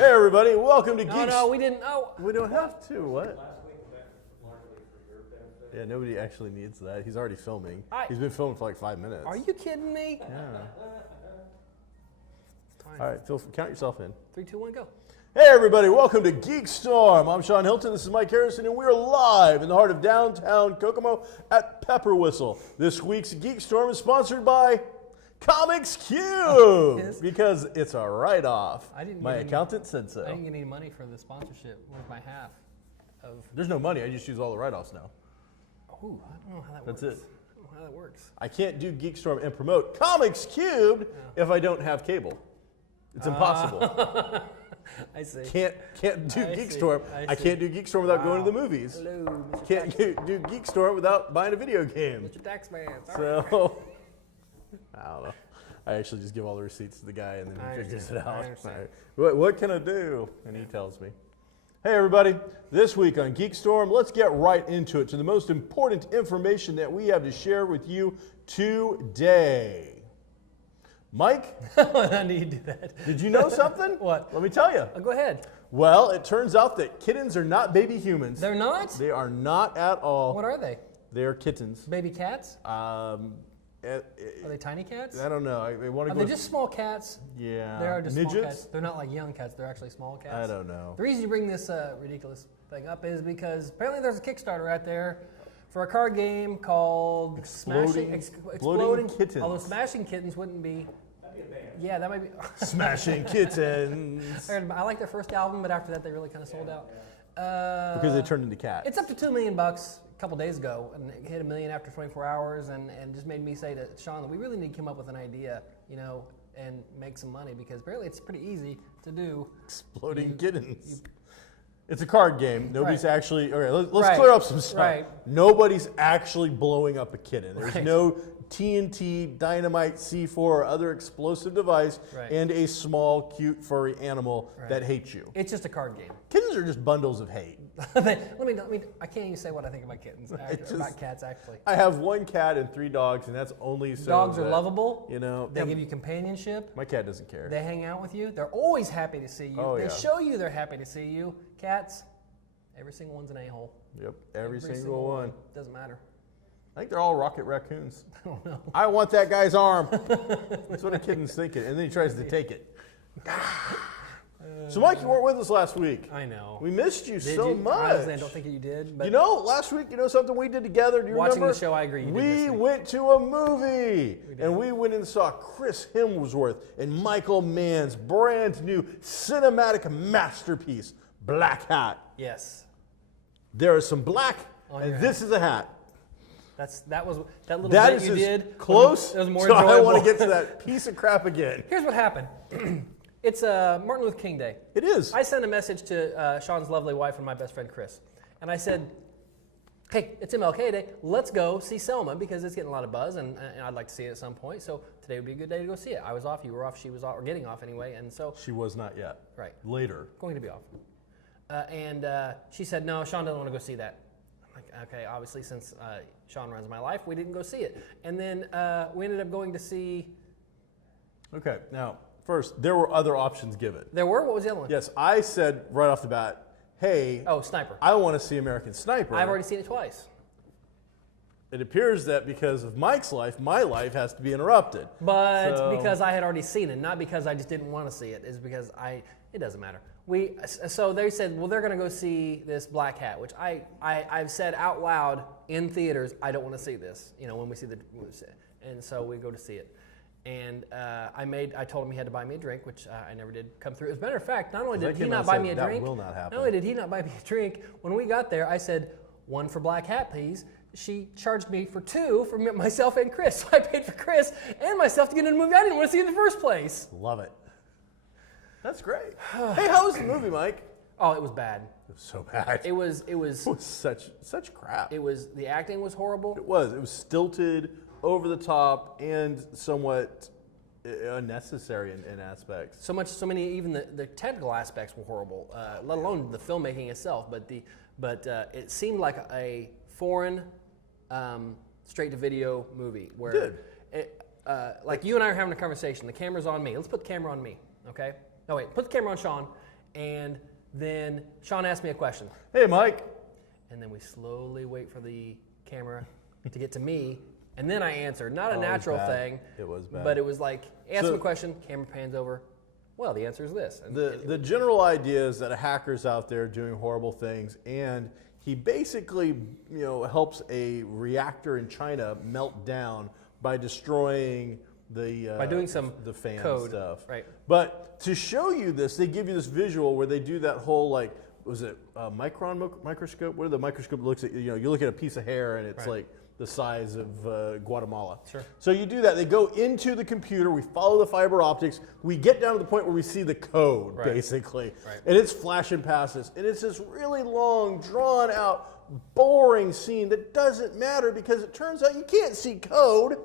Everybody, welcome to GeekStorm. No, we didn't. Oh, we don't have to. What? Yeah, nobody actually needs that. He's already filming. He's been filming for like 5 minutes. Are you kidding me? Yeah. All right, Phil, count yourself in. 3, 2, 1, go. Hey, everybody, welcome to GeekStorm. I'm Sean Hilton. This is Mike Harrison, and we're live in the heart of downtown Kokomo at Pepper Whistle. This week's GeekStorm is sponsored by Comics Cube because it's a write-off. My accountant said so. I didn't get any money for the sponsorship. Where's my half of? There's no money. I just use all the write-offs now. Ooh, I don't know how that works. That's it. I don't know how that works. I can't do GeekStorm and promote Comics Cubed if I don't have cable. It's impossible. I see. Can't do GeekStorm. I can't do GeekStorm without going to the movies. Hello, Mr. Can't do GeekStorm without buying a video game. Mr. Taxman. So, I don't know. I actually just give all the receipts to the guy and then he figures it out. I understand. What can I do? And he tells me. Hey everybody, this week on GeekStorm, let's get right into it, to the most important information that we have to share with you today. Mike? I need to do that. Did you know something? What? Let me tell you. Go ahead. Well, it turns out that kittens are not baby humans. They're not? They are not at all. What are they? They are kittens. Baby cats? Are they tiny cats? I don't know. They want to go. Are they just small cats? Yeah. They are just midgets? small cats. They're not like young cats. They're actually small cats. I don't know. The reason you bring this ridiculous thing up is because apparently there's a Kickstarter out there for a card game called Exploding Kittens. Although Smashing Kittens wouldn't be. Yeah, that might be. Smashing Kittens. I like their first album, but after that they really kind of sold out. Because they turned into cats. It's up to $2 million a couple days ago, and it hit $1 million after 24 hours, and just made me say to Sean that we really need to come up with an idea, and make some money, because apparently it's pretty easy to do. Exploding Kittens. It's a card game. Nobody's actually. Okay, let's clear up some stuff. Right. Nobody's actually blowing up a kitten. There's no TNT, dynamite, C4, or other explosive device, and a small, cute, furry animal that hates you. It's just a card game. Kittens are just bundles of hate. I can't even say what I think about kittens. About cats, actually. I have 1 cat and 3 dogs, and that's only so. Dogs are lovable. They give you companionship. My cat doesn't care. They hang out with you. They're always happy to see you. They show you they're happy to see you. Cats, every single one's an a-hole. Yep, every single one. Doesn't matter. I think they're all rocket raccoons. I don't know. I want that guy's arm. That's what a kitten's thinking, and then he tries to take it. So, Mike, you weren't with us last week. I know. We missed you so much. Honestly, I don't think you did. But last week, something we did together? Do you watching remember? The show, I agree. We went to a movie, and we went and saw Chris Hemsworth and Michael Mann's brand new cinematic masterpiece, Black Hat. Yes. There is some black, and this is a hat. That little bit you did. Close. It was more so enjoyable. I want to get to that piece of crap again. Here's what happened. It's Martin Luther King Day. It is. I sent a message to Sean's lovely wife and my best friend Chris, and I said, "Hey, it's MLK Day. Let's go see Selma because it's getting a lot of buzz, and I'd like to see it at some point. So today would be a good day to go see it. I was off, you were off, she was off, or getting off anyway, and so she was not yet. Right. Later. Going to be off. And she said, no, Sean doesn't want to go see that. I'm like, okay, obviously since Sean runs my life, we didn't go see it. And then we ended up going to see. Okay, now, first, there were other options given. There were? What was the other one? Yes, I said right off the bat, hey. Oh, Sniper. I want to see American Sniper. I've already seen it twice. It appears that because of Mike's life, my life has to be interrupted. But because I had already seen it, not because I just didn't want to see it, is because it doesn't matter. So they said, well, they're going to go see this Black Hat, which I've said out loud in theaters, I don't want to see this, when we see the, and so we go to see it. And I told him he had to buy me a drink, which I never did come through. As a matter of fact, not only did he not buy me a drink, not only did he not buy me a drink, when we got there, I said, 1 for Black Hat, please. She charged me for 2 for myself and Chris. So I paid for Chris and myself to get in the movie I didn't want to see in the first place. Love it. That's great. Hey, how was the movie, Mike? Oh, it was bad. It was so bad. It was It was such crap. the acting was horrible. It was stilted, over the top, and somewhat unnecessary in aspects. So many, even the technical aspects were horrible, let alone the filmmaking itself. But it seemed like a foreign, straight to video movie where, like you and I are having a conversation. The camera's on me. Let's put the camera on me, okay? No wait, put the camera on Sean, and then Sean asked me a question. Hey, Mike. And then we slowly wait for the camera to get to me. And then I answered. Not a natural thing. It was bad. But it was like, ask him a question, camera pans over. Well, the answer is this. And the general idea is that a hacker's out there doing horrible things, and he basically, helps a reactor in China melt down by destroying by doing some the fan code stuff. Right. But to show you this, they give you this visual where they do that whole was it a microscope? What are the microscope looks at? You look at a piece of hair and it's like the size of Guatemala. Sure. So you do that. They go into the computer. We follow the fiber optics. We get down to the point where we see the code, basically. Right. And it's flashing past us. And it's this really long, drawn out, boring scene that doesn't matter because it turns out you can't see code.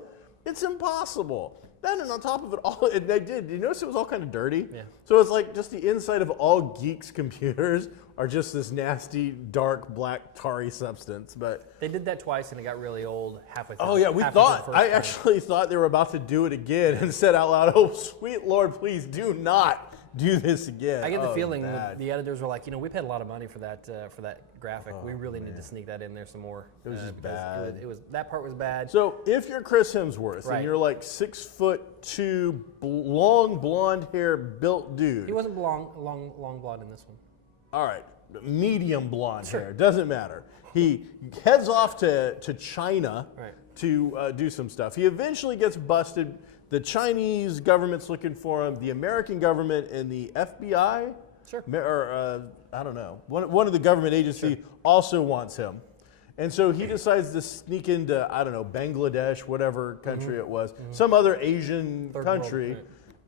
It's impossible. Then and on top of it all, and they did. You notice it was all kind of dirty? Yeah. So it's like just the inside of all geeks' computers are just this nasty, dark, black, tarry substance. But they did that twice and it got really old halfway through. oh yeah, I actually thought they were about to do it again and said out loud, "Oh sweet Lord, please do not do this again." I get the feeling that the editors were like, we paid a lot of money for that graphic. We really need to sneak that in there some more. It was just bad. It was that part was bad. So if you're Chris Hemsworth and you're like 6'2", long blonde hair, built dude. He wasn't long blonde in this one. All right, medium blonde hair, doesn't matter. He heads off to China to do some stuff. He eventually gets busted. The Chinese government's looking for him. The American government and the FBI, or I don't know, one of the government agency also wants him. And so he decides to sneak into, I don't know, Bangladesh, whatever country it was, some other Asian country.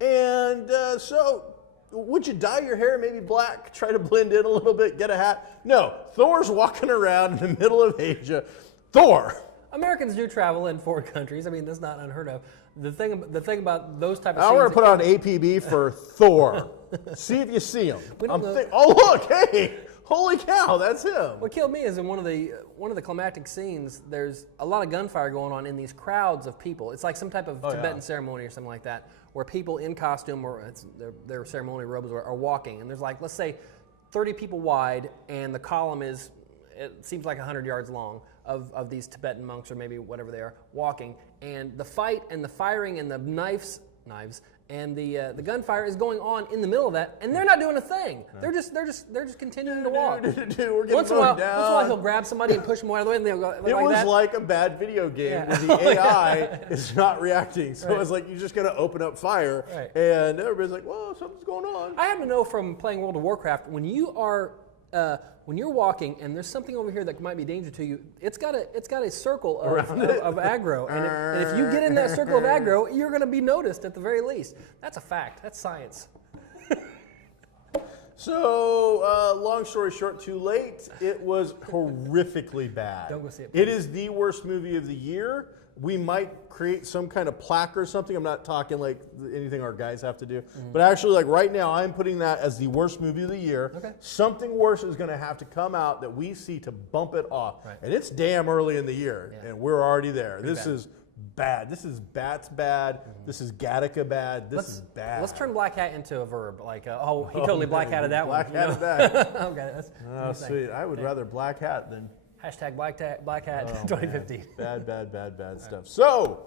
And so would you dye your hair maybe black, try to blend in a little bit, get a hat? No, Thor's walking around in the middle of Asia. Thor. Americans do travel in foreign countries. I mean, that's not unheard of. The thing about those type of I scenes... want to put on APB for Thor. See if you see him. Oh, look, hey, holy cow, that's him. What killed me is in one of the climactic scenes, there's a lot of gunfire going on in these crowds of people. It's like some type of Tibetan ceremony or something like that, where people in costume or their ceremonial robes are walking. And there's like, let's say, 30 people wide, and the column is, it seems like 100 yards long, of these Tibetan monks or maybe whatever they are walking, and the fight and the firing and the knives and the gunfire is going on in the middle of that, and they're not doing a thing. They're just continuing to walk. We're getting Once in a while he'll grab somebody and push them out of the way, and they'll go like that. It was like a bad video game where the AI is not reacting. So it's like you're just going to open up fire, and everybody's like, "Whoa, something's going on." I happen to know from playing World of Warcraft, when you're walking and there's something over here that might be a danger to you, it's got a circle of aggro, and if you get in that circle of aggro, you're going to be noticed at the very least. That's a fact. That's science. So, long story short, too late. It was horrifically bad. Don't go see it. It is the worst movie of the year. We might create some kind of plaque or something. I'm not talking like anything our guys have to do. But actually, like right now, I'm putting that as the worst movie of the year. Okay. Something worse is going to have to come out that we see to bump it off. Right. And it's damn early in the year, and we're already there. Pretty This bad. is bad. This is Bats bad. This is Gattaca bad. This is bad. Let's turn black hat into a verb. Like, he totally black hatted that black one. Hatted that. Okay, that's Oh, sweet. I would rather black hat than... hashtag black hat 2015. Bad stuff. So,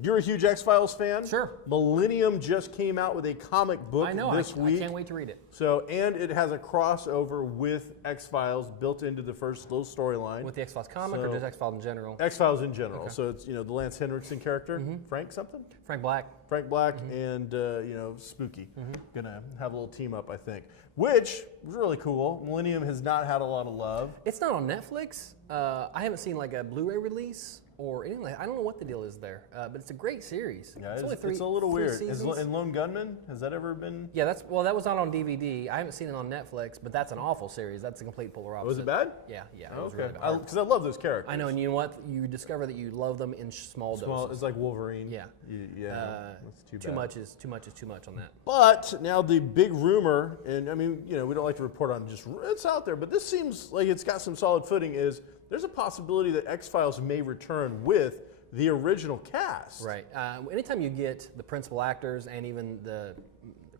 you're a huge X-Files fan? Sure. Millennium just came out with a comic book I know. this week. I can't wait to read it. So, and it has a crossover with X-Files built into the first little storyline. With the X-Files comic or just X-Files in general? X-Files in general. So it's, the Lance Henriksen character, Frank something? Frank Black. Frank Black and, Spooky. Gonna have a little team up, I think. Which was really cool. Millennium has not had a lot of love. It's not on Netflix. I haven't seen like a Blu-ray release. or anything. I don't know what the deal is there, but it's a great series. Yeah, it's only it's a little weird. seasons. And Lone Gunman, has that ever been? Yeah, that was not on DVD. I haven't seen it on Netflix, but that's an awful series. That's a complete polar opposite. Was it bad? Yeah, it Oh, was okay. really bad. Because I love those characters. I know, and you know what? You discover that you love them in small doses. It's like Wolverine. Yeah. That's too bad. Too much is too much on that. But now the big rumor, and I mean, we don't like to report on just it's out there, but this seems like it's got some solid footing. Is there's a possibility that X-Files may return with the original cast? Right. Anytime you get the principal actors and even the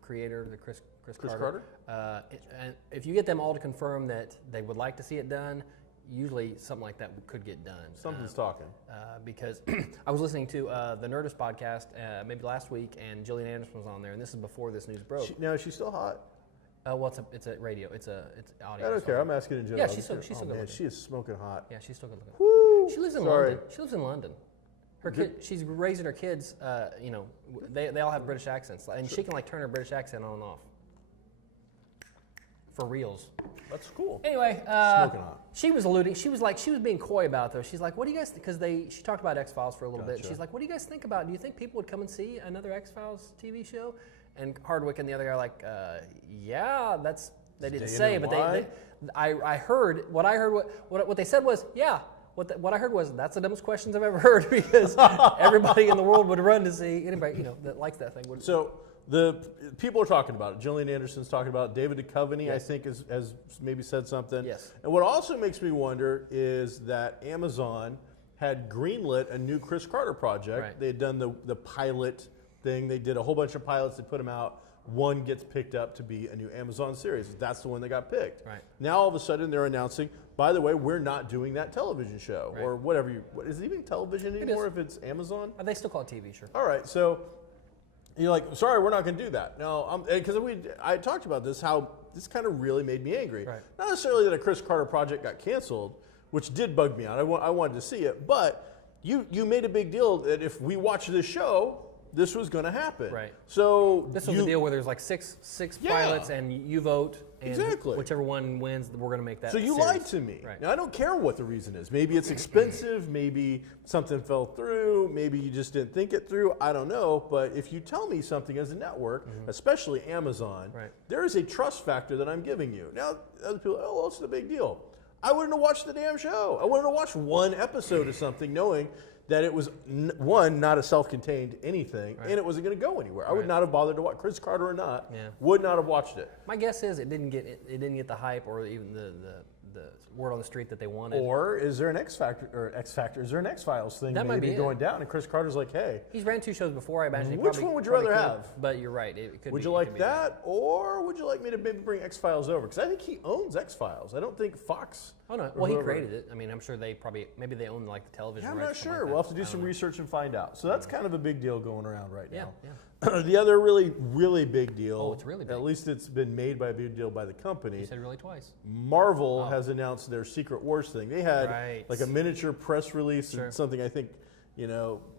creator, the Chris Carter, and if you get them all to confirm that they would like to see it done, usually something like that could get done. Something's talking. Because I was listening to the Nerdist podcast maybe last week, and Gillian Anderson was on there, and this is before this news broke. Now, is she still hot? Well, it's a radio. It's audio. I don't care. I'm asking in general. Yeah, she's still good man, looking. she is smoking hot. Yeah, she's still good looking. Woo! She lives in Sorry. London. She lives in London. Her kid, she's raising her kids. They all have British accents, and she can like turn her British accent on and off. For reals. That's cool. Anyway, Smoking hot. she was alluding. She was being coy about it though. She's like, "What do you guys?" Because she talked about X-Files for a little bit. And she's like, "What do you guys think about? Do you think people would come and see another X-Files TV show?" And Hardwick and the other guy are like, "Yeah, they didn't say, but I heard what they said was, yeah." What I heard was, that's the dumbest questions I've ever heard, because everybody in the world would run to see anybody that likes that thing. So the people are talking about it. Gillian Anderson's talking about it. David Duchovny, Yes. I think, has maybe said something. Yes. And what also makes me wonder is that Amazon had greenlit a new Chris Carter project. Right. They had done the pilot thing. They did a whole bunch of pilots. They put them out. One gets picked up to be a new Amazon series. That's the one that got picked. Right. Now all of a sudden they're announcing, by the way, we're not doing that television show or whatever. Is it even television anymore if it's Amazon? They still call it TV, sure. All right, so you're like, sorry, we're not going to do that. No, because I talked about this, how this kind of really made me angry. Right. Not necessarily that a Chris Carter project got canceled, which did bug me out. I wanted to see it, but you made a big deal that if we watch this show, this was going to happen. Right. So This was the deal where there's like six pilots, and you vote, and Exactly. whichever one wins, we're going to make that. So you series. lied to me. Right. Now I don't care what the reason is. Maybe it's expensive. Maybe something fell through. Maybe you just didn't think it through. I don't know. But if you tell me something as a network, especially Amazon, Right. there is a trust factor that I'm giving you. Now other people, oh, what's the big deal? I wouldn't have watched the damn show. I wouldn't have watched one episode of something knowing that it was not a self-contained anything, and it wasn't going to go anywhere. I would not have bothered to watch Chris Carter or not. Yeah. Would not have watched it. My guess is it didn't get the hype or even the word on the street that they wanted. Or is there an X Factor? Is there an X-Files thing That might maybe be going down? And Chris Carter's like, hey, He's ran 2 shows before. I imagine. He Which probably, one would you probably rather could, have? But you're right. It could would be, you it like could be that, or would you like me to maybe bring X-Files over? Because I think he owns X-Files. I don't think Fox. Oh no! Well, he created it. I mean, I'm sure maybe they own like the television. Yeah, I'm rights, not something sure. like that. We'll have to do I some don't know. research and find out. So that's kind of a big deal going around right Yeah, now. yeah. The other really, really big deal. Oh, it's really big. At least it's been made by a big deal by the company. You said really twice. Marvel has announced their Secret Wars thing. They had Right. like a miniature press release Sure. and something I think,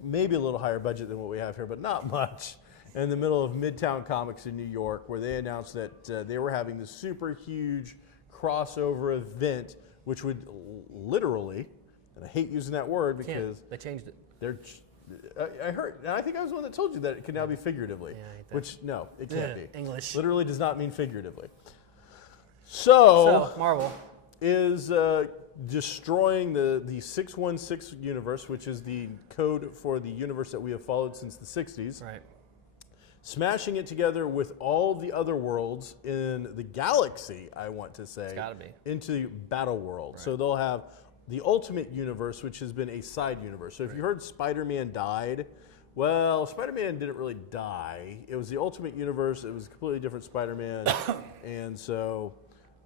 maybe a little higher budget than what we have here, but not much. In the middle of Midtown Comics in New York, where they announced that they were having this super huge crossover event, which would literally, and I hate using that word because They changed it. I heard, and I think I was the one that told you that it can now be figuratively, Yeah, I hate that. which no, it can't be. English. Literally does not mean figuratively. So Marvel. is destroying the 616 universe, which is the code for the universe that we have followed since the 60s. Right. Smashing it together with all the other worlds in the galaxy, I want to say. It's gotta be. Into Battle World. So they'll have the Ultimate Universe, which has been a side universe. So if you heard Spider-Man died, well, Spider-Man didn't really die. It was the Ultimate Universe. It was a completely different Spider-Man. And so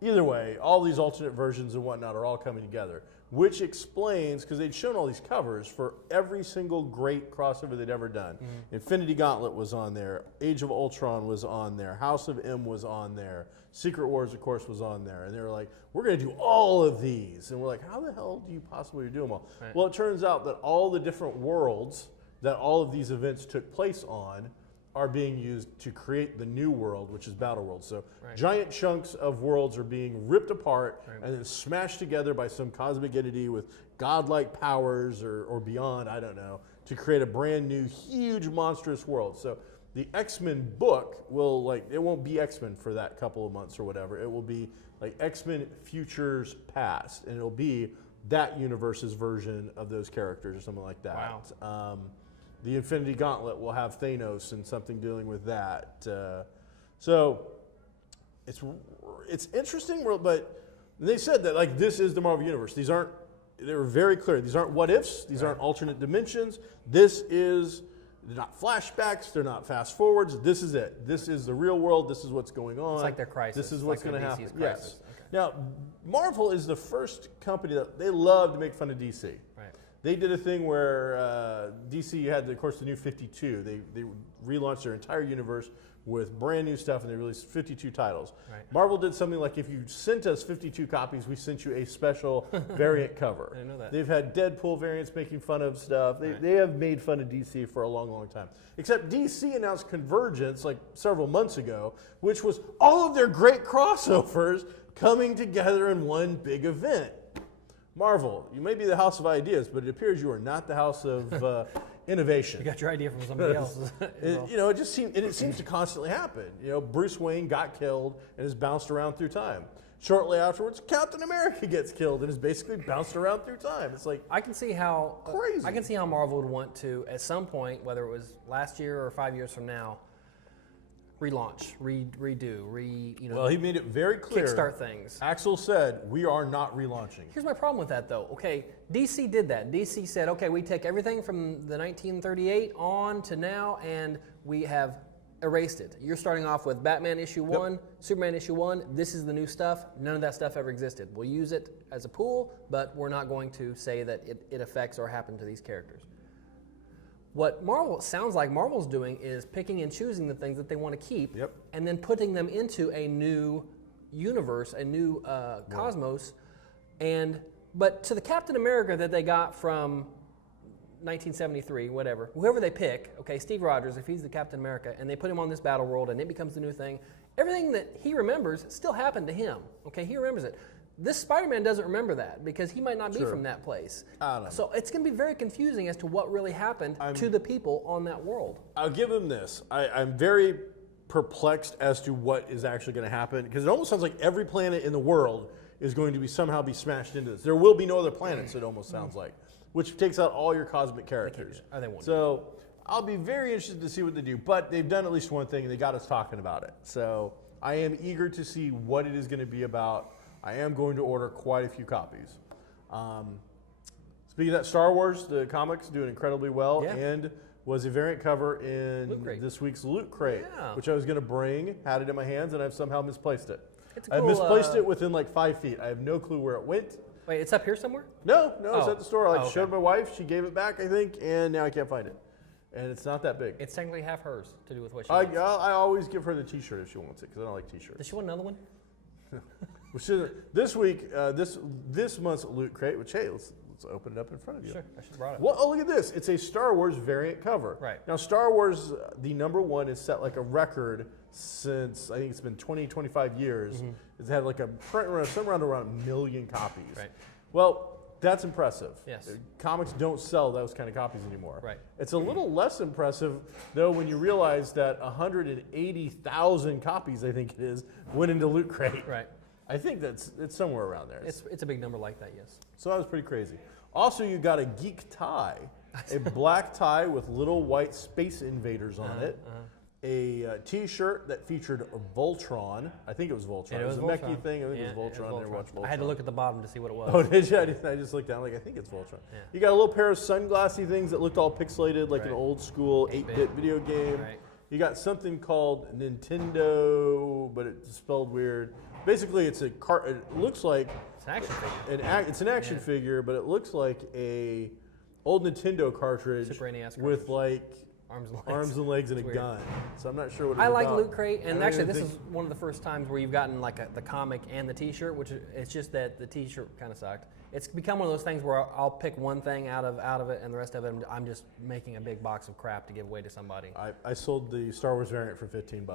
either way, all these alternate versions and whatnot are all coming together, which explains, because they'd shown all these covers for every single great crossover they'd ever done. Infinity Gauntlet was on there. Age of Ultron was on there. House of M was on there. Secret Wars, of course, was on there. And they were like, we're going to do all of these. And we're like, how the hell do you possibly do them all? Right. Well, it turns out that all the different worlds that all of these events took place on are being used to create the new world, which is Battle World. So Right. giant chunks of worlds are being ripped apart Right. and then smashed together by some cosmic entity with godlike powers or beyond, I don't know, to create a brand new, huge, monstrous world. So the X-Men book will, like, it won't be X-Men for that couple of months or whatever. It will be like X-Men Futures Past, and it'll be that universe's version of those characters or something like that. Wow. The Infinity Gauntlet will have Thanos and something dealing with that. So it's interesting, but they said that, like, this is the Marvel Universe. They were very clear. These aren't what ifs. These aren't alternate dimensions. They're not flashbacks. They're not fast forwards. This is it. This is the real world. This is what's going on. It's like their Crisis. This is It's what's like going to their happen. DC's Yes. Crisis. Okay. Now, Marvel is the first company that they love to make fun of DC. Right. They did a thing where DC had, of course, the new 52. They relaunched their entire universe with brand new stuff, and they released 52 titles. Right. Marvel did something like, if you sent us 52 copies, we sent you a special variant cover. I didn't know that. They've had Deadpool variants making fun of stuff. Right. They have made fun of DC for a long, long time. Except DC announced Convergence like several months ago, which was all of their great crossovers coming together in one big event. Marvel, you may be the house of ideas, but it appears you are not the house of innovation. You got your idea from somebody else. It seems to constantly happen. Bruce Wayne got killed and has bounced around through time. Shortly afterwards, Captain America gets killed and is basically bounced around through time. It's like, I can see how crazy. I can see how Marvel would want to, at some point, whether it was last year or 5 years from now, relaunch, redo, well, he made it very clear. kickstart things. Axel said, we are not relaunching. Here's my problem with that, though. Okay, DC did that. DC said, okay, we take everything from the 1938 on to now, and we have erased it. You're starting off with Batman issue 1, Superman issue 1. This is the new stuff. None of that stuff ever existed. We'll use it as a pool, but we're not going to say that it affects or happened to these characters. What Marvel sounds like Marvel's doing is picking and choosing the things that they want to keep, and then putting them into a new universe, a new cosmos. But to the Captain America that they got from 1973, whatever, whoever they pick, okay, Steve Rogers, if he's the Captain America, and they put him on this battle world and it becomes the new thing, everything that he remembers still happened to him. Okay, he remembers it. This Spider-Man doesn't remember that because he might not be from that place. I don't know. So it's going to be very confusing as to what really happened to the people on that world. I'll give him this. I'm very perplexed as to what is actually going to happen, because it almost sounds like every planet in the world is going to somehow be smashed into this. There will be no other planets, it almost sounds like, which takes out all your cosmic characters. They won't. So I'll be very interested to see what they do, but they've done at least one thing, and they got us talking about it. So I am eager to see what it is going to be about. I am going to order quite a few copies. Speaking of that, Star Wars, the comics, doing incredibly well, and was a variant cover in this week's Loot Crate, which I was going to bring, had it in my hands, and I've somehow misplaced it. I misplaced it within like 5 feet. I have no clue where it went. Wait, it's up here somewhere? No, it's at the store. I showed my wife, she gave it back, I think, and now I can't find it. And it's not that big. It's technically half hers to do with what she wants. I always give her the T-shirt if she wants it, because I don't like T-shirts. Does she want another one? Which is this week, this month's Loot Crate, which, hey, let's open it up in front of you. Sure, I should have brought it. Well, look at this. It's a Star Wars variant cover. Right. Now, Star Wars, the #1 is set like a record since, I think it's been 20, 25 years. It's had like a print run, somewhere around 1 million copies. Right. Well, that's impressive. Yes. Comics don't sell those kind of copies anymore. Right. It's a little less impressive, though, when you realize that 180,000 copies, I think it is, went into Loot Crate. Right. I think it's somewhere around there. It's a big number like that, yes. So that was pretty crazy. Also, you got a geek tie, a black tie with little white space invaders on it, a T-shirt that featured Voltron. I think it was Voltron. It was a mechy thing. I think it was Voltron. I never watched Voltron. I had to look at the bottom to see what it was. Oh, did you? I just looked down like, I think it's Voltron. Yeah. You got a little pair of sunglassy things that looked all pixelated like an old school 8-bit video game. Right. You got something called Nintendo, but it's spelled weird. Basically, it's a car. It looks like It's an action figure. it's an action figure, but it looks like a old Nintendo cartridge Super NES with like arms and legs and a gun. So I'm not sure what it's I like about. Loot Crate, and I actually don't this even is one of the first times where you've gotten like the comic and the T-shirt, which it's just that the T-shirt kind of sucked. It's become one of those things where I'll pick one thing out of it, and the rest of it I'm just making a big box of crap to give away to somebody. I sold the Star Wars variant for $15.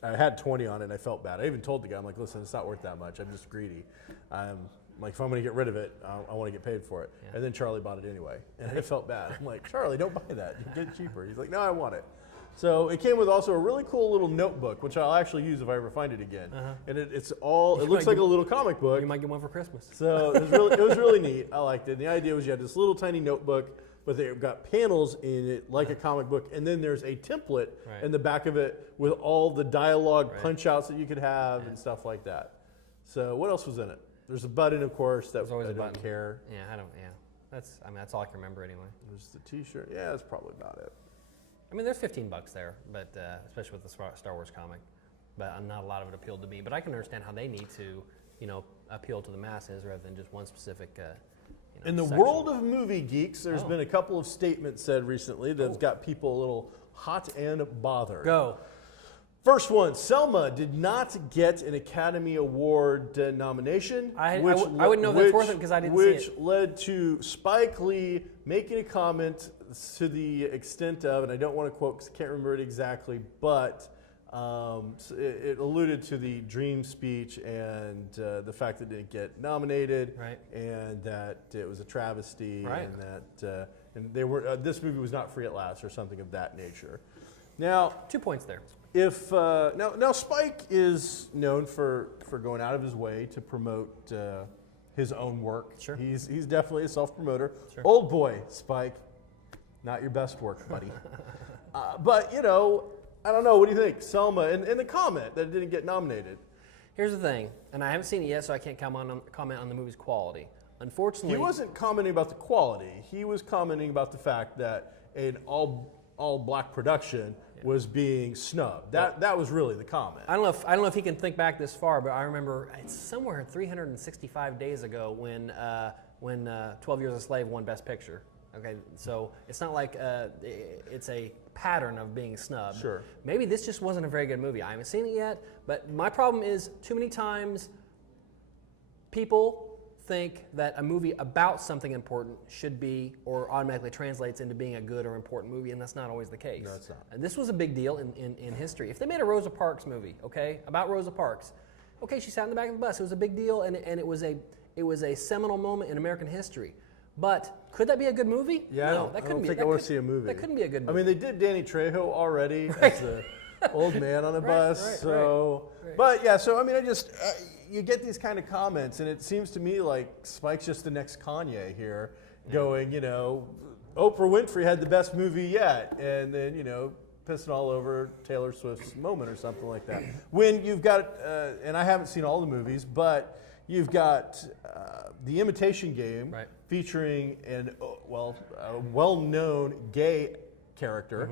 I had 20 on it, and I felt bad. I even told the guy, I'm like, listen, it's not worth that much. I'm just greedy. Like, if I'm going to get rid of it, I want to get paid for it. Yeah. And then Charlie bought it anyway, and I felt bad. I'm like, Charlie, don't buy that. You get it cheaper. He's like, no, I want it. So it came with also a really cool little notebook, which I'll actually use if I ever find it again. And it looks like a little comic book. You might get one for Christmas. So it was really neat. I liked it. And the idea was you had this little tiny notebook, but they've got panels in it like a comic book, and then there's a template in the back of it with all the dialogue punch outs that you could have and stuff like that. So what else was in it? There's a button, of course, that I don't care. Yeah, I don't. Yeah, that's all I can remember anyway. There's the T-shirt. Yeah, that's probably about it. I mean, there's $15 there, but especially with the Star Wars comic, but not a lot of it appealed to me. But I can understand how they need to, appeal to the masses rather than just one specific. In the section. world of movie geeks, there's been a couple of statements said recently that's got people a little hot and bothered. Go. First one, Selma did not get an Academy Award nomination. I wouldn't know that's worth it because I didn't see it. Which led to Spike Lee making a comment to the extent of, and I don't want to quote because I can't remember it exactly, but it alluded to the Dream speech and the fact that it didn't get nominated, and that it was a travesty, and that and they were this movie was not free at last or something of that nature. Now, 2 points there. If now Spike is known for going out of his way to promote his own work. Sure. He's definitely a self-promoter. Sure. Old boy, Spike, not your best work, buddy. But I don't know. What do you think, Selma? And the comment that it didn't get nominated. Here's the thing, and I haven't seen it yet, so I can't comment on the movie's quality. Unfortunately, He wasn't commenting about the quality. He was commenting about the fact that an all black production was being snubbed. That was really the comment. I don't know if he can think back this far, but I remember it's somewhere 365 days ago when 12 Years a Slave won Best Picture. Okay, so it's not like it's a pattern of being snubbed. Sure. Maybe this just wasn't a very good movie. I haven't seen it yet, but my problem is too many times people think that a movie about something important should be or automatically translates into being a good or important movie, and that's not always the case. No, it's not. And this was a big deal in history. If they made a Rosa Parks movie, okay, about Rosa Parks, okay, she sat in the back of the bus. It was a big deal, and it was a seminal moment in American history. But could that be a good movie? Yeah, no, I don't think I want to see a movie. That couldn't be a good movie. I mean, they did Danny Trejo already as the old man on a bus. But yeah, so I mean, you get these kind of comments, and it seems to me like Spike's just the next Kanye here, going, Oprah Winfrey had the best movie yet, and then pissing all over Taylor Swift's moment or something like that. When you've got, and I haven't seen all the movies, but you've got The Imitation Game featuring a well-known gay character.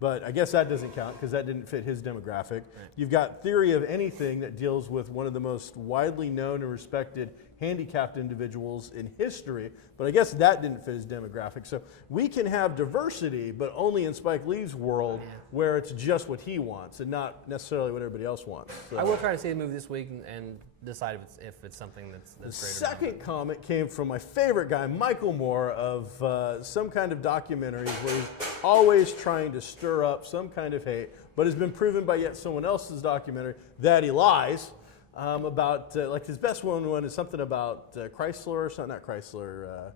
But I guess that doesn't count because that didn't fit his demographic. Right. You've got Theory of Anything that deals with one of the most widely known and respected handicapped individuals in history, but I guess that didn't fit his demographic. So we can have diversity, but only in Spike Lee's world where it's just what he wants and not necessarily what everybody else wants. So. I will try to see the movie this week and decide if it's something that's great. The second comment came from my favorite guy, Michael Moore, of some kind of documentaries where he's always trying to stir up some kind of hate, but has been proven by yet someone else's documentary that he lies. About like his best one is something about Chrysler or something, not Chrysler,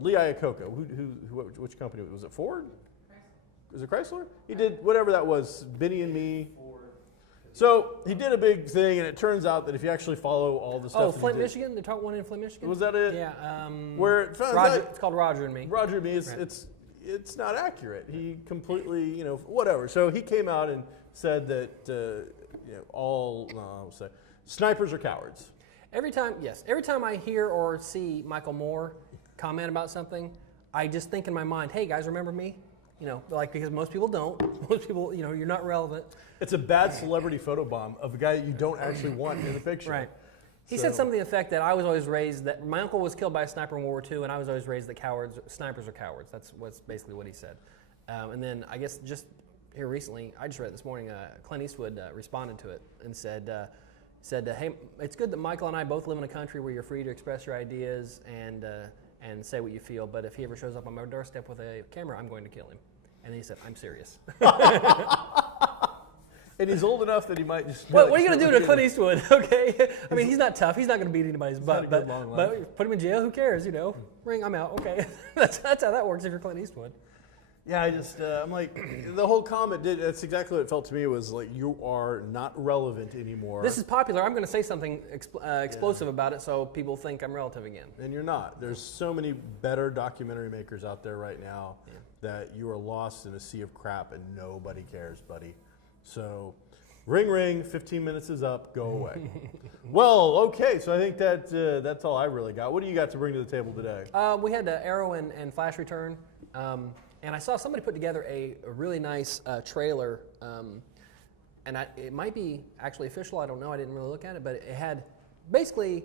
Lee Iacocca. Which company was it? Ford? Is it Chrysler? He did whatever that was. Benny and Me. So he did a big thing, and it turns out that if you actually follow all the stuff. Oh, Flint, Michigan. They talked one in Flint, Michigan. Was that it? Yeah. Where it's called Roger and Me. Roger and Me. It's not accurate. He completely whatever. So he came out and said that snipers are cowards. Every time I hear or see Michael Moore comment about something, I just think in my mind, hey guys, remember me? Because most people don't. Most people, you're not relevant. It's a bad celebrity photobomb of a guy that you don't actually want in the picture. Right. He said something to the effect that I was always raised that my uncle was killed by a sniper in World War II, and I was always raised that snipers are cowards. That's basically what he said. And then I guess just here recently, I just read it this morning, Clint Eastwood responded to it and said, hey, it's good that Michael and I both live in a country where you're free to express your ideas and say what you feel, but if he ever shows up on my doorstep with a camera, I'm going to kill him. And then he said, I'm serious. And he's old enough that he might just... What are you going to do to Clint Eastwood, okay? I mean, he's not tough. He's not going to beat anybody's butt. But Put him in jail, who cares, Ring, I'm out, okay. that's how that works if you're Clint Eastwood. Yeah, I'm like, the whole comment that's exactly what it felt to me, was like, you are not relevant anymore. This is popular. I'm going to say something explosive about it so people think I'm relative again. And you're not. There's so many better documentary makers out there right now that you are lost in a sea of crap and nobody cares, buddy. So, ring, 15 minutes is up, go away. Well, okay, so I think that's all I really got. What do you got to bring to the table today? We had Arrow and Flash return. And I saw somebody put together a really nice trailer, and it might be actually official. I don't know. I didn't really look at it, but it had basically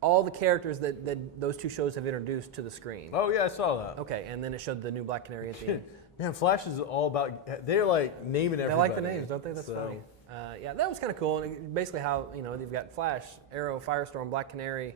all the characters that those two shows have introduced to the screen. Oh yeah, I saw that. Okay, and then it showed the new Black Canary at the end. Man, Flash is all about. They're like naming everybody. They like the names, don't they? That's funny. Yeah, that was kind of cool. And basically, how they've got Flash, Arrow, Firestorm, Black Canary.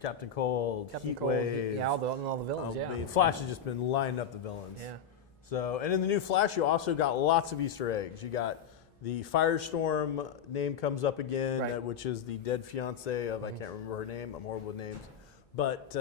Captain Cold, Heatwave. All the villains, I mean, Flash has just been lining up the villains. Yeah. So, and in the new Flash, you also got lots of Easter eggs. You got the Firestorm name comes up again, right. Which is the dead fiance of, I can't remember her name, I'm horrible with names. But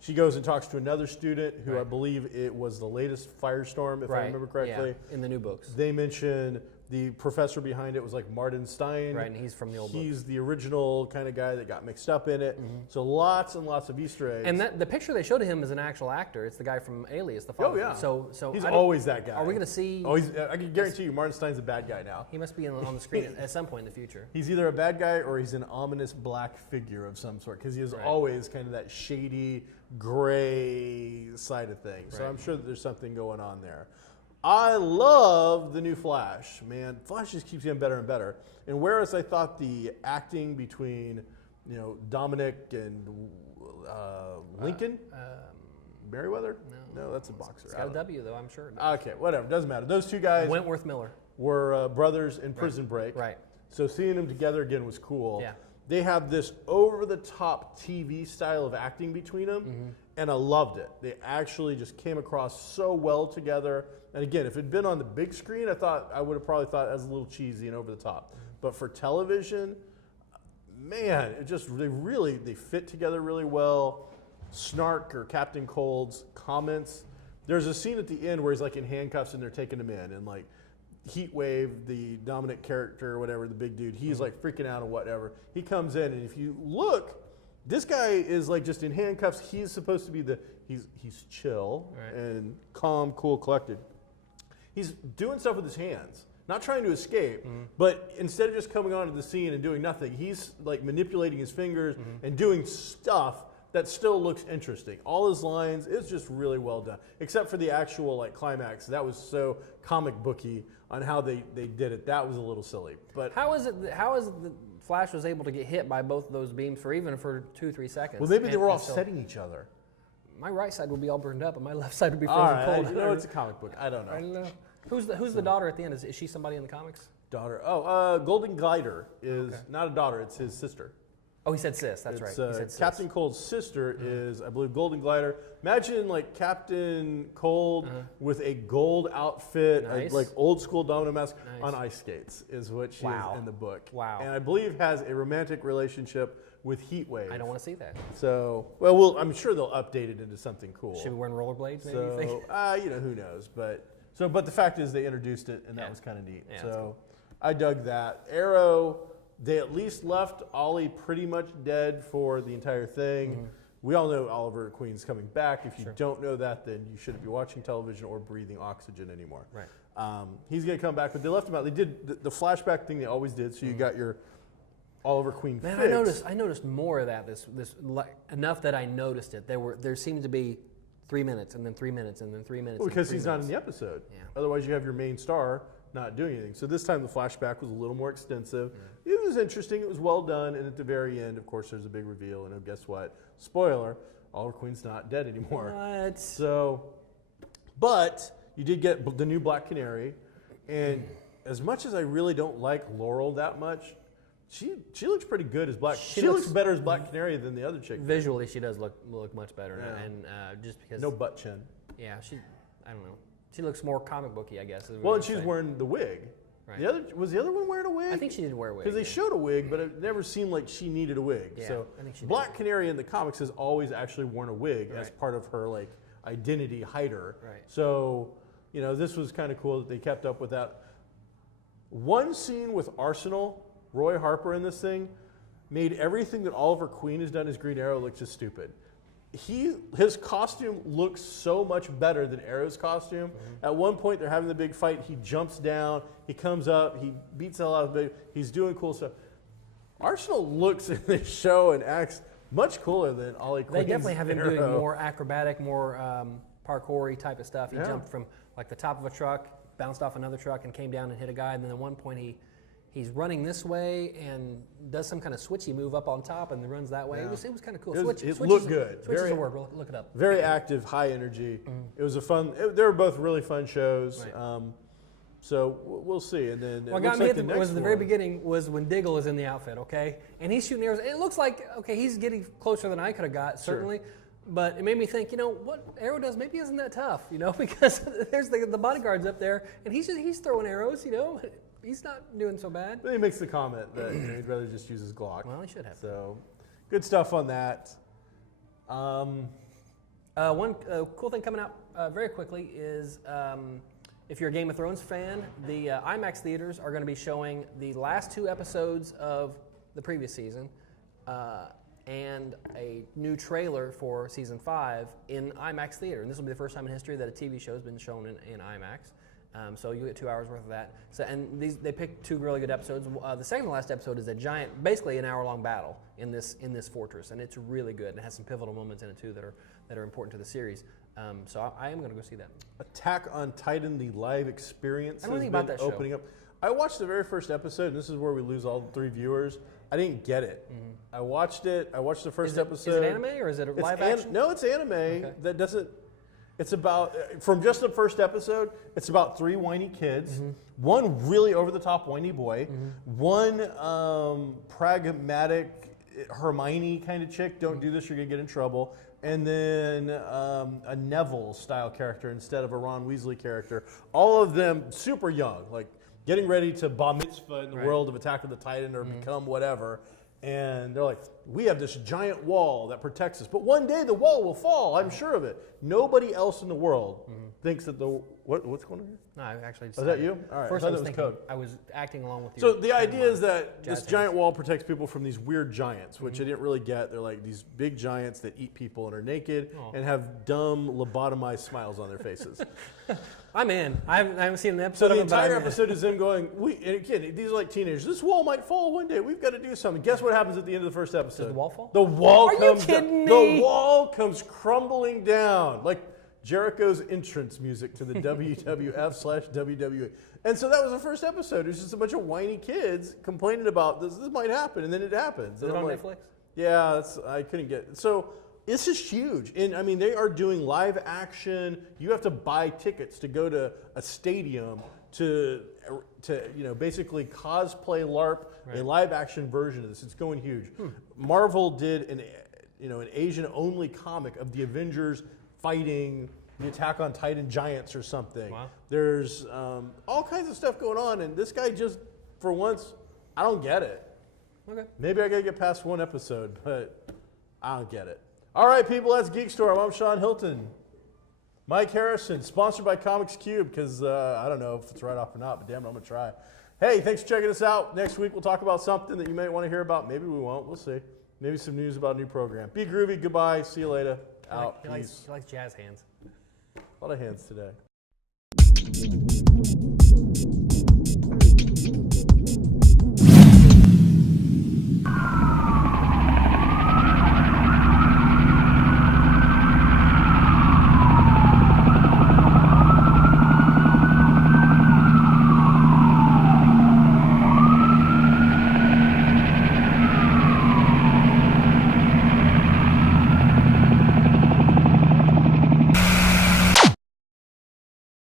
she goes and talks to another student who I believe it was the latest Firestorm, if I remember correctly. Yeah, in the new books. They mention the professor behind it was like Martin Stein. Right, and he's from the old book. He's the original kind of guy that got mixed up in it. So lots and lots of Easter eggs. And the picture they showed of him is an actual actor. It's the guy from Alias, the father. Oh, yeah. So he's always that guy. Are we going to see... Oh, I can guarantee you Martin Stein's a bad guy now. He must be on the screen at some point in the future. He's either a bad guy or he's an ominous black figure of some sort, because he is always kind of that shady, gray side of things. So I'm sure that there's something going on there. I love the new Flash, man. Flash just keeps getting better and better. And whereas I thought the acting between, Dominic and Lincoln, Merriweather? No, that's a boxer. It's got a W, though, I'm sure. Okay, whatever. Doesn't matter. Those two guys Wentworth Miller were brothers in Prison Break. Right. So seeing them together again was cool. Yeah. They have this over-the-top TV style of acting between them, and I loved it. They actually just came across so well together. And again, if it had been on the big screen, I would have probably thought it was a little cheesy and over the top. But for television, man, they fit together really well. Snark or Captain Cold's comments. There's a scene at the end where he's like in handcuffs and they're taking him in, and like Heatwave, the Dominic character or whatever, the big dude, he's like freaking out or whatever. He comes in, and if you look, this guy is like just in handcuffs. He's supposed to be he's chill and calm, cool, collected. He's doing stuff with his hands, not trying to escape, but instead of just coming onto the scene and doing nothing, he's like manipulating his fingers and doing stuff that still looks interesting. All his lines, it's just really well done, except for the actual like climax. That was so comic booky on how they did it. That was a little silly. But how is it the Flash was able to get hit by both of those beams for 2-3 seconds? Well, maybe they were offsetting each other. My right side would be all burned up, and my left side would be All frozen right, cold. it's a comic book. I don't know. I don't know. Who's the daughter at the end? Is she somebody in the comics? Daughter. Golden Glider is not a daughter. It's his sister. Oh, he said sis. That's right. He said sis. Captain Cold's sister is, I believe, Golden Glider. Imagine like Captain Cold with a gold outfit, like old school domino mask on ice skates, is what she is in the book. Wow. And I believe has a romantic relationship with Heatwave. I don't want to see that. So, I'm sure they'll update it into something cool. Should we wearing rollerblades? Maybe So, you think? who knows? But the fact is, they introduced it, and that was kind of neat. Yeah, so, cool. I dug that. Arrow. They at least left Ollie pretty much dead for the entire thing. We all know Oliver Queen's coming back. If you don't know that, then you shouldn't be watching television or breathing oxygen anymore. Right. He's going to come back, but they left him out. They did the flashback thing they always did, so you got your Oliver Queen Man, fix. I noticed more of that. This enough that I noticed it. There seemed to be 3 minutes, and then 3 minutes, and then 3 minutes. Well, because he's not in the episode. Yeah. Otherwise, you have your main star not doing anything. So this time the flashback was a little more extensive. It was interesting. It was well done. And at the very end, of course, there's a big reveal. And guess what? Spoiler, Oliver Queen's not dead anymore. What? So But you did get the new Black Canary, and as much as I really don't like Laurel that much, she looks pretty good as Black. She looks better as Black Canary than the other chick. Visually, she does look much better, and just because no butt chin. Yeah, I don't know. She looks more comic booky, I guess. Well, and she's wearing the wig. Right. Was the other one wearing a wig? I think she did wear a wig. Because they showed a wig, but it never seemed like she needed a wig. Yeah, so I think she Black Canary in the comics has always actually worn a wig as part of her like identity hider. Right. So, you know, this was kind of cool that they kept up with that. One scene with Arsenal, Roy Harper in this thing, made everything that Oliver Queen has done as Green Arrow look just stupid. His costume looks so much better than Arrow's costume. Mm-hmm. At one point, they're having the big fight. He jumps down. He comes up. He beats the hell out of the big. He's doing cool stuff. Arsenal looks in this show and acts much cooler than Ollie Queen's They definitely have him Arrow. doing more acrobatic, more parkour-y type of stuff. He jumped from like the top of a truck, bounced off another truck, and came down and hit a guy. And then at one point, he's running this way and does some kind of switchy move up on top and then runs that way. Yeah. It was kind of cool. It looked good. Switch is a word. Look it up. Very active, high energy. Mm-hmm. It was they were both really fun shows. Right. So we'll see. And then what got me the very beginning was when Diggle is in the outfit, okay? And he's shooting arrows. And it looks like, okay, he's getting closer than I could have got, certainly. Sure. But it made me think, you know, what Arrow does maybe isn't that tough, you know, because there's the bodyguards up there, and he's throwing arrows, you know. He's not doing so bad. But he makes the comment that he'd rather just use his Glock. Well, he should have. So, good stuff on that. One cool thing coming out very quickly is if you're a Game of Thrones fan, the IMAX theaters are going to be showing the last 2 episodes of the previous season and a new trailer for season 5 in IMAX theater. And this will be the first time in history that a TV show has been shown in IMAX. So you get 2 hours worth of that. So they picked 2 really good episodes. The second to last episode is a giant, basically an hour-long battle in this fortress, and it's really good. And it has some pivotal moments in it too that are important to the series. So I am going to go see that. Attack on Titan: The Live Experience has been opening up. I watched the very first episode, and this is where we lose all 3 viewers. I didn't get it. Mm-hmm. I watched it. I watched the first episode. Is it anime or is it live action? No, it's anime. Okay. That doesn't. It's about, from just the first episode, it's about 3 whiny kids, one really over-the-top whiny boy, one pragmatic Hermione kind of chick, don't do this, you're going to get in trouble, and then a Neville-style character instead of a Ron Weasley character. All of them super young, like getting ready to bar mitzvah in the world of Attack of the Titan or become whatever. And they're like, we have this giant wall that protects us, but one day the wall will fall. I'm sure of it. Nobody else in the world thinks that what's going on here? No, I actually. Was that you? All right. First, I was acting along with you. So the idea is that this giant wall protects people from these weird giants, which I didn't really get. They're like these big giants that eat people and are naked and have dumb lobotomized smiles on their faces. I'm in. I haven't seen an episode. So the entire episode is them going, and again, these are like teenagers. This wall might fall one day. We've got to do something. Guess what happens at the end of the first episode? Does the wall fall? The wall comes down. Are you kidding me? The wall comes crumbling down. Like Jericho's entrance music to the WWF/WWE. And so that was the first episode. It was just a bunch of whiny kids complaining about this might happen, and then it happens. Is it on Netflix? Yeah, I couldn't get it. So this is huge. And I mean, they are doing live action. You have to buy tickets to go to a stadium to basically cosplay LARP a live action version of this. It's going huge. Marvel did an Asian only comic of the Avengers fighting the Attack on Titan giants or something. Wow. There's all kinds of stuff going on, and this guy just, for once, I don't get it. Okay. Maybe I gotta get past one episode, but I don't get it. All right, people, that's GeekStorm. I'm Sean Hilton. Mike Harrison, sponsored by Comics Cube, because I don't know if it's right off or not, but damn it, I'm going to try. Hey, thanks for checking us out. Next week, we'll talk about something that you may want to hear about. Maybe we won't. We'll see. Maybe some news about a new program. Be groovy. Goodbye. See you later. Out. He likes jazz hands. A lot of hands today.